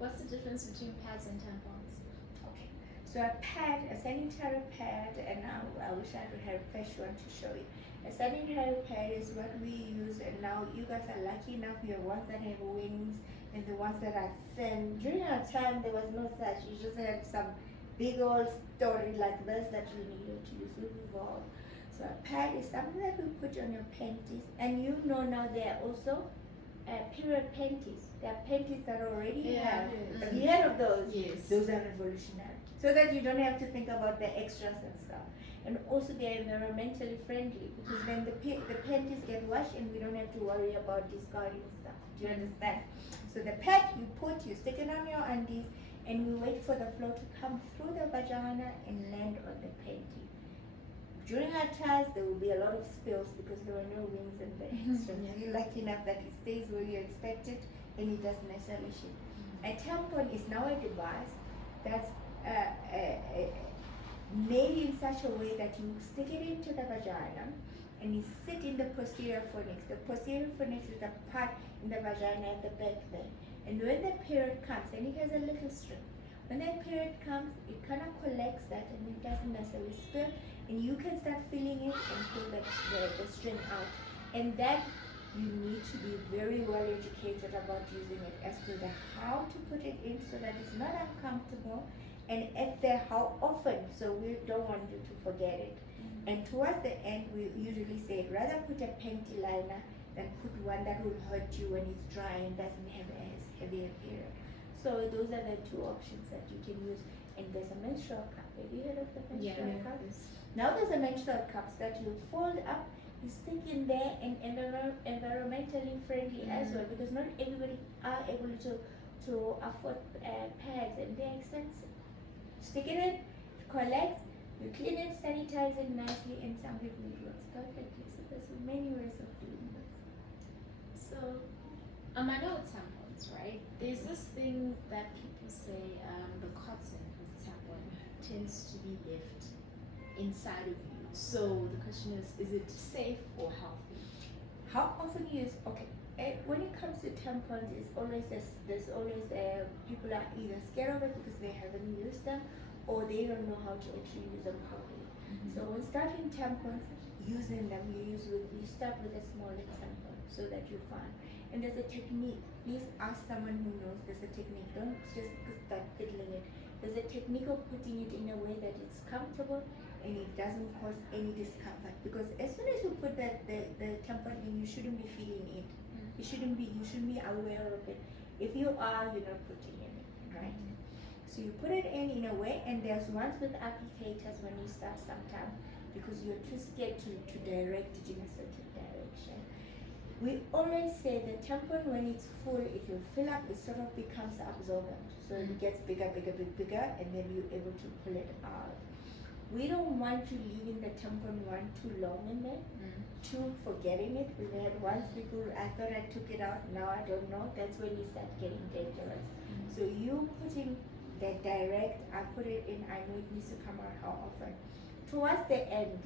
What's the difference between pads and tampons? Okay. So a pad, a sanitary pad, and now I wish I would have a fresh one to show you. A sanitary pad is what we use, and now you guys are lucky enough. You have ones that have wings and the ones that are thin. During our time, there was no such. You just had some big old story like this that you needed to use. We've evolved. So a pad is something that we put on your panties, and you know now there are also period panties. There are panties that already have. Have you heard of those? Yes. Those are revolutionary. So that you don't have to think about the extras and stuff. And also they are environmentally friendly because then the panties get washed and we don't have to worry about discarding stuff. Do you understand? So the pad you put, you stick it on your undies, and we wait for the flow to come through the vagina and land on the panty. During our trials, there will be a lot of spills because there were no wings and the extras. You're lucky enough that it stays where you expect it and it doesn't necessarily shift. A tampon is now a device that's made in such a way that you stick it into the vagina and you sit in the posterior fornix. The posterior fornix is the part in the vagina at the back there. And when the period comes, and it has a little string, when that period comes, it kind of collects that and it doesn't necessarily spill, and you can start feeling it and pull the string out. And that you need to be very well educated about using it as to the how to put it in so that it's not uncomfortable, and at the how often, so we don't want you to forget it. And towards the end, we usually say rather put a panty liner than put one that will hurt you when it's dry and doesn't have as heavy a period. So those are the two options that you can use. And there's a menstrual cup. Have you heard of the menstrual cup? Yes. Now there's a menstrual cups that you fold up, you stick in there, and environmentally friendly as well, because not everybody are able to afford pads and they're expensive. Stick it in, collect, you clean it, sanitize it nicely, and some people it works perfectly. So there's many ways of doing this. So, I know tampons, right? There's this thing that people say the cotton from the tampon tends to be left inside of you. So the question is it safe or healthy? How often you use, okay, when it comes to tampons, it's always there's always people are either scared of it because they haven't used them, or they don't know how to actually use them properly. So when starting tampons, using them, you start with a small tampon so that you're fine. And there's a technique. Please ask someone who knows. There's a technique. Don't just start fiddling it. There's a technique of putting it in a way that it's comfortable and it doesn't cause any discomfort. Because as soon as you put the tampon in, you shouldn't be feeling it. You shouldn't be aware of it. If you are, you're not putting it in, right? So you put it in a way, and there's ones with applicators when you start sometimes because you're too scared to direct it in a certain direction. We always say the tampon, when it's full, it will fill up, it sort of becomes absorbent. So it gets bigger, and then you're able to pull it out. We don't want you leaving the tampon one too long in there, too forgetting it. We've had once people, I thought I took it out, now I don't know. That's when you start getting dangerous. So you putting the direct, I put it in, I know it needs to come out how often. Towards the end,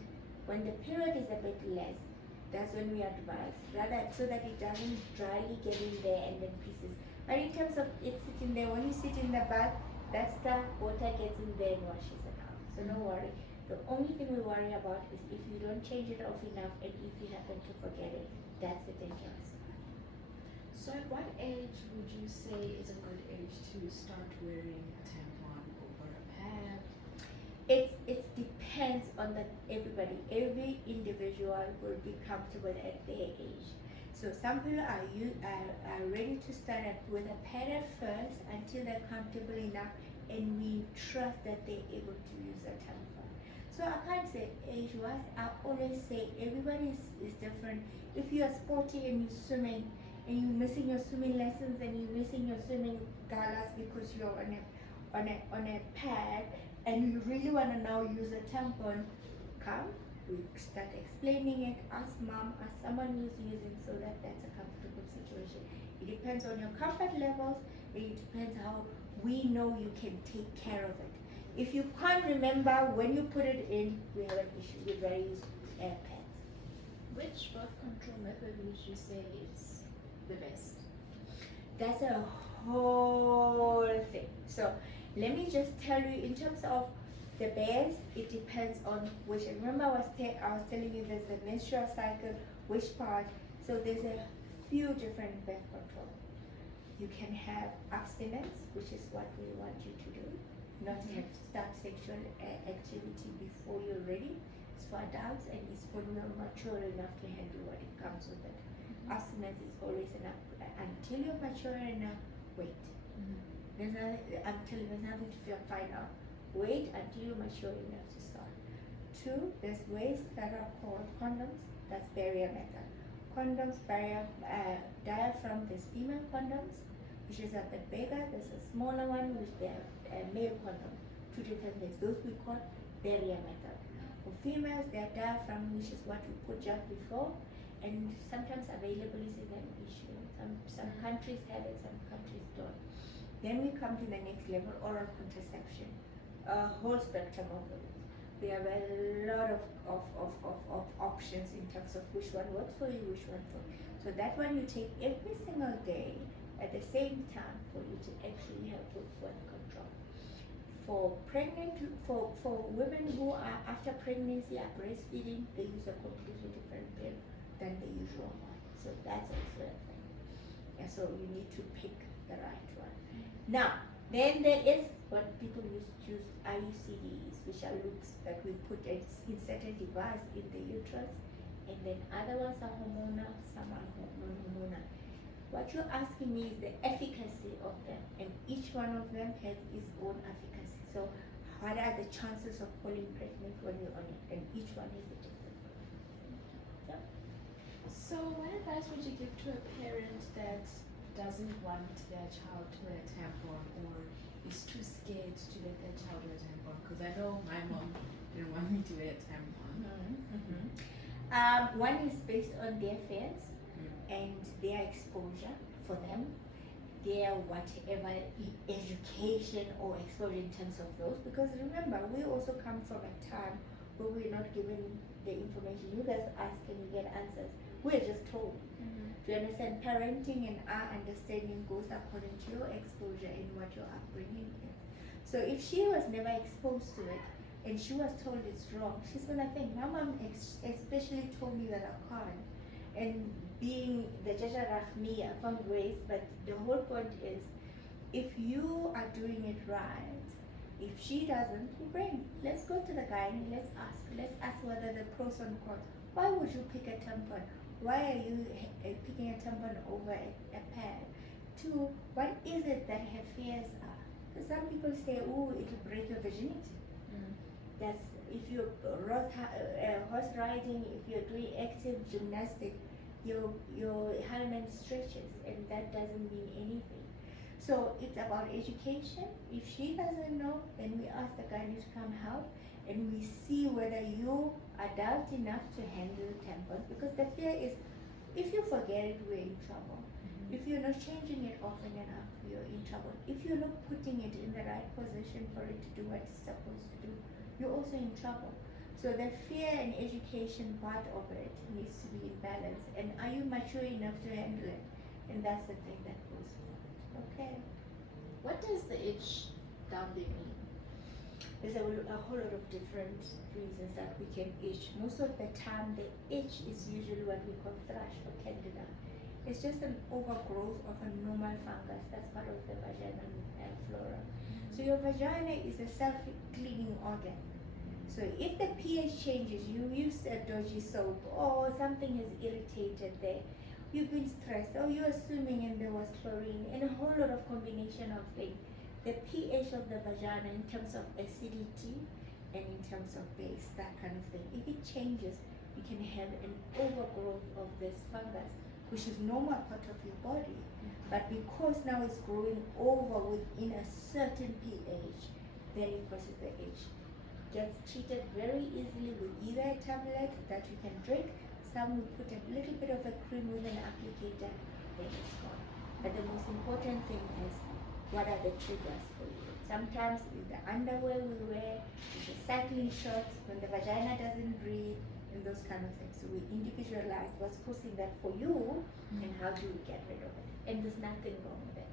when the period is a bit less, that's when we advise, rather so that it doesn't dryly get in there and then pieces. But in terms of it sitting there, when you sit in the bath, that stuff, water gets in there and washes it out. So don't worry. The only thing we worry about is if you don't change it off enough and if you happen to forget it, that's the dangerous part. So at what age would you say is a good age to start wearing a tampon over a pad? It depends on everybody. Every individual will be comfortable at their age. So some people are ready to start with a pad at first until they're comfortable enough and we trust that they're able to use a tampon. So I can't say age-wise. I always say everybody is different. If you are sporty and you're swimming and you're missing your swimming lessons and you're missing your swimming galas because you're on a pad and you really want to now use a tampon, come, we start explaining it, ask mom, ask someone who's using, so that that's a comfortable situation. It depends on your comfort levels, and it depends how we know you can take care of it. If you can't remember when you put it in, we have an issue. We'd rather use air pads. Which birth control method would you say is the best? That's a whole thing. So let me just tell you, in terms of the bears, it depends on which. Remember, I was telling you there's the menstrual cycle, which part. So there's a few different birth control. You can have abstinence, which is what we want you to do, not start sexual activity before you're ready. It's for adults and it's for when you're mature enough to handle what it comes with it. Abstinence is always enough until you're mature enough. Wait. There's nothing. I'm telling you, there's nothing to find out. Wait until you're mature enough to start. 2, there's ways that are called condoms. That's barrier method. Condoms, diaphragm. There's female condoms, which is at the bigger. There's a smaller one, which they're male condom. 2 different things. Those we call barrier method. For females, they're diaphragm, which is what we put just before, and sometimes availability is an issue. Some countries have it, some countries don't. Then we come to the next level, oral contraception. A whole spectrum of it. We have a lot of options in terms of which one works for you, which one for you. So that one you take every single day at the same time for you to actually have good birth control. For women who are after pregnancy are breastfeeding, they use a completely different pill than the usual one. So that's also a thing. And so you need to pick the right one. Now, then there is what people use IUCDs, which are loops that we put in certain device in the uterus, and then other ones are hormonal, some are non-hormonal. What you're asking me is the efficacy of them, and each one of them has its own efficacy. So what are the chances of falling pregnant when you're on it? And each one is a different one. Yeah. So what advice would you give to a parent that doesn't want their child to wear a tampon or is too scared to let their child wear a tampon? Because I know my mom didn't want me to wear a tampon. One is based on their fears and their exposure for them, their whatever education or exposure in terms of those. Because remember, we also come from a time where we're not given the information. You guys ask and you get answers. We're just told. Do you understand? Parenting and our understanding goes according to your exposure and what your upbringing is. So if she was never exposed to it and she was told it's wrong, she's gonna think, my mom especially told me that I can't. And being the Jaja Rahmi, I found grace, but the whole point is, if you are doing it right, if she doesn't, you bring. Let's go to the guy and let's ask whether the pros and cons. Why would you pick a tampon? Why are you picking a tampon over a pad? 2, what is it that her fears are? Because some people say, oh, it'll break your virginity. That's if you're horse riding, if you're doing active gymnastics, your hymen stretches, and that doesn't mean anything. So it's about education. If she doesn't know, then we ask the gynae to come help, and we see whether you are adult enough to handle tampons. Because the fear is, if you forget it, we're in trouble. If you're not changing it often enough, you're in trouble. If you're not putting it in the right position for it to do what it's supposed to do, you're also in trouble. So the fear and education part of it needs to be in balance. And are you mature enough to handle it? And that's the thing that goes forward. Okay. What does the itch down there mean? There's a whole lot of different reasons that we can itch. Most of the time, the itch is usually what we call thrush or candida. It's just an overgrowth of a normal fungus that's part of the vaginal flora. So your vagina is a self-cleaning organ. So if the pH changes, you use a dodgy soap, or something is irritated there, you've been stressed, or you're swimming and there was chlorine, and a whole lot of combination of things. The pH of the vagina in terms of acidity and in terms of base, that kind of thing. If it changes, you can have an overgrowth of this fungus, which is normal part of your body. But because now it's growing over within a certain pH, then it causes the itch. Gets treated very easily with either a tablet that you can drink. Some will put a little bit of a cream with an applicator, then it's gone. But the most important thing is, what are the triggers for you? Sometimes it's the underwear we wear, it's the cycling shorts, when the vagina doesn't breathe, and those kind of things. So we individualize what's causing that for you and how do we get rid of it. And there's nothing wrong with it.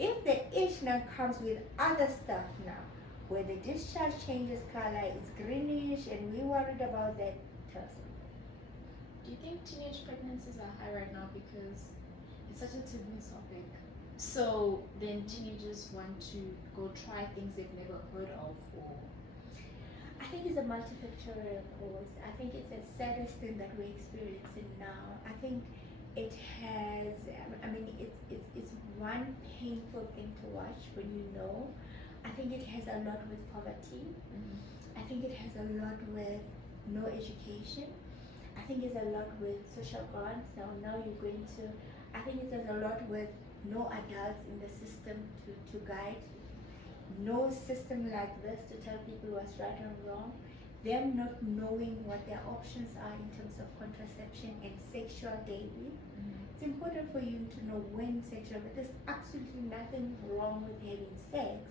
If the itch now comes with other stuff now, where the discharge changes color, it's greenish, and we worried about that, tell us. Do you think teenage pregnancies are high right now because it's such a taboo topic? So then teenagers want to go try things they've never heard of, or I think it's a multifactorial cause. I think it's the saddest thing that we're experiencing now. I think it has, it's one painful thing to watch when you know. I think it has a lot with poverty. I think it has a lot with no education. I think it's a lot with social grants. Now you're going to, I think it has a lot with no adults in the system to guide. No system like this to tell people what's right and wrong. Them not knowing what their options are in terms of contraception and sexual daily. It's important for you to know when sexual, but there's absolutely nothing wrong with having sex.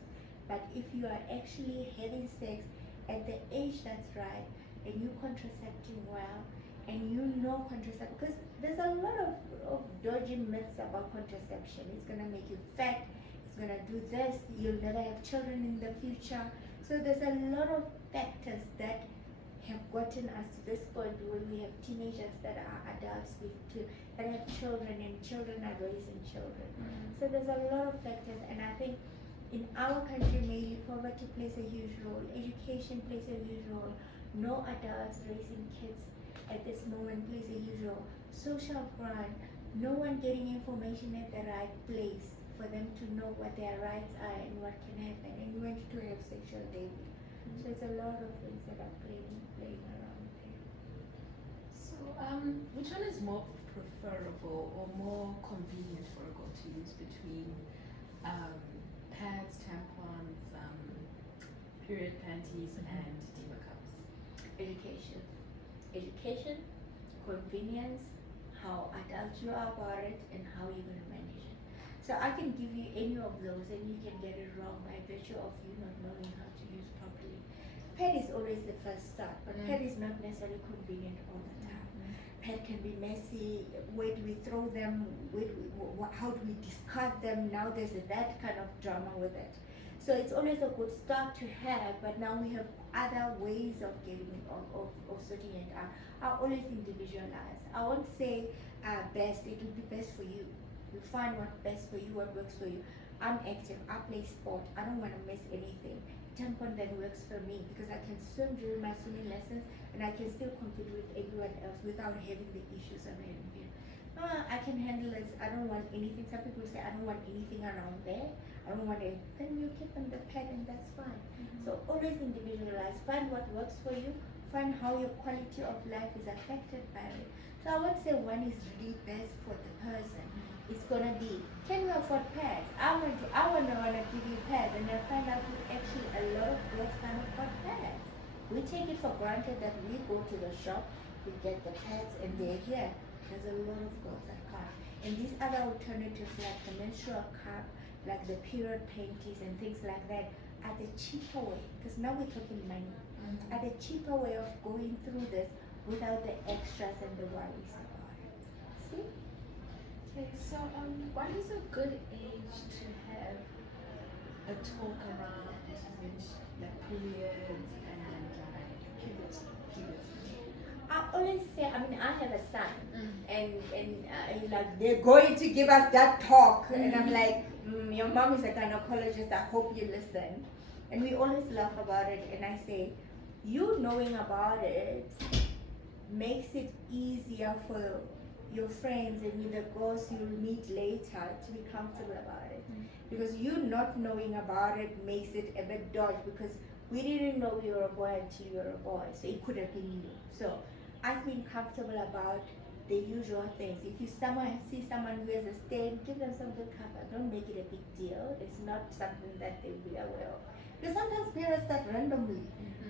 But if you are actually having sex at the age that's right, and you contracepting well, and you know contraception, because there's a lot of dodgy myths about contraception. It's gonna make you fat, it's gonna do this, you'll never have children in the future. So there's a lot of factors that have gotten us to this point where we have teenagers that are adults that have children, and children are raising children. So there's a lot of factors, and I think in our country mainly poverty plays a huge role, education plays a huge role, no adults raising kids at this moment plays a huge role, social grant, no one getting information at the right place for them to know what their rights are and what can happen and when to have sexual daily. So it's a lot of things that are playing around there. so which one is more preferable or more convenient for a girl to use between pads, tampons, period panties, and diva cups? Education, convenience, how adult you are about it, and how you're going to manage it. So I can give you any of those and you can get it wrong by virtue of you not knowing how to use properly. Pad is always the first start, but pad is not necessarily convenient all the time. Pad can be messy. Where do we throw them? How do we discard them? Now there's that kind of drama with it. So it's always a good start to have, but now we have other ways of getting of sorting it out. I always individualize. I won't say best, it will be best for you. You find what's best for you, what works for you. I'm active, I play sport, I don't want to miss anything. Tampon then works for me because I can swim during my swimming lessons and I can still compete with everyone else without having the issues I'm having here. I can handle it, I don't want anything. Some people say I don't want anything around there. I don't want it. Then you give them the pad and that's fine. So always individualize. Find what works for you. Find how your quality of life is affected by it. So I won't say one is really best for the person. It's gonna be, can you afford pads? I wanna give you pads, and I find out actually a lot of girls can't afford pads. We take it for granted that we go to the shop, we get the pads, and they're here. There's a lot of girls that can't. And these other alternatives like the menstrual cup, like the period panties and things like that are the cheaper way, because now we're talking money, are the cheaper way of going through this without the extras and the worries about it. See? Okay, so what is a good age to have a talk around like periods and puberty? I always say, I have a son, and he's like, they're going to give us that talk, and I'm like, your mom is a gynecologist, I hope you listen. And we always laugh about it, and I say, you knowing about it makes it easier for your friends and the girls you'll meet later to be comfortable about it. Because you not knowing about it makes it a bit dodgy, because we didn't know we were a boy until you were a boy, so it could have been you. So I've been comfortable about the usual things. If you see someone who has a stain, give them some good cover. Don't make it a big deal. It's not something that they'll be aware of. Because sometimes periods start randomly.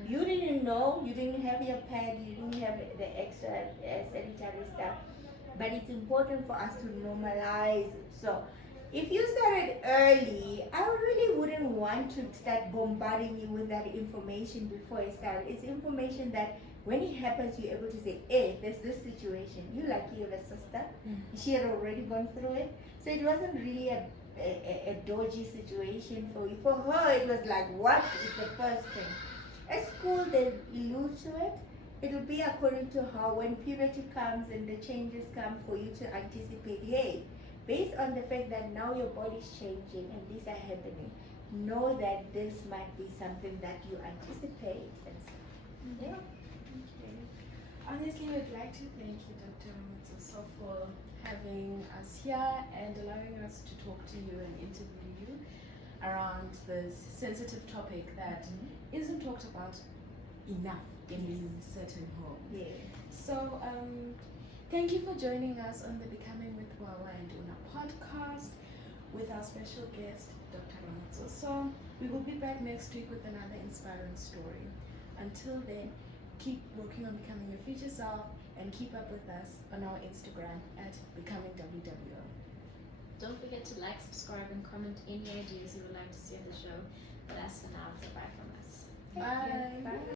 You didn't know, you didn't have your pad, you didn't have the extra sanitary stuff. But it's important for us to normalize. So if you started early, I really wouldn't want to start bombarding you with that information before it started. It's information that when it happens, you're able to say, hey, there's this situation. You have a sister. She had already gone through it. So it wasn't really a a dodgy situation for you. For her, it was like, what is the first thing? At school, they allude to it. It'll be according to how when puberty comes and the changes come for you to anticipate, hey, based on the fact that now your body's changing and these are happening, know that this might be something that you anticipate. And so, yeah. Okay. Honestly, we'd like to thank you, Dr. Ramatsoso, for having us here and allowing us to talk to you and interview you around this sensitive topic that isn't talked about enough in certain homes. Yeah. So, thank you for joining us on the Becoming with Wawa and Ona podcast with our special guest, Dr. Ramatsoso. We will be back next week with another inspiring story. Until then, keep working on becoming your future self and keep up with us on our Instagram at Becomingwwo. Don't forget to like, subscribe, and comment any ideas you would like to see on the show. But as for now, it's a bye from us. Bye.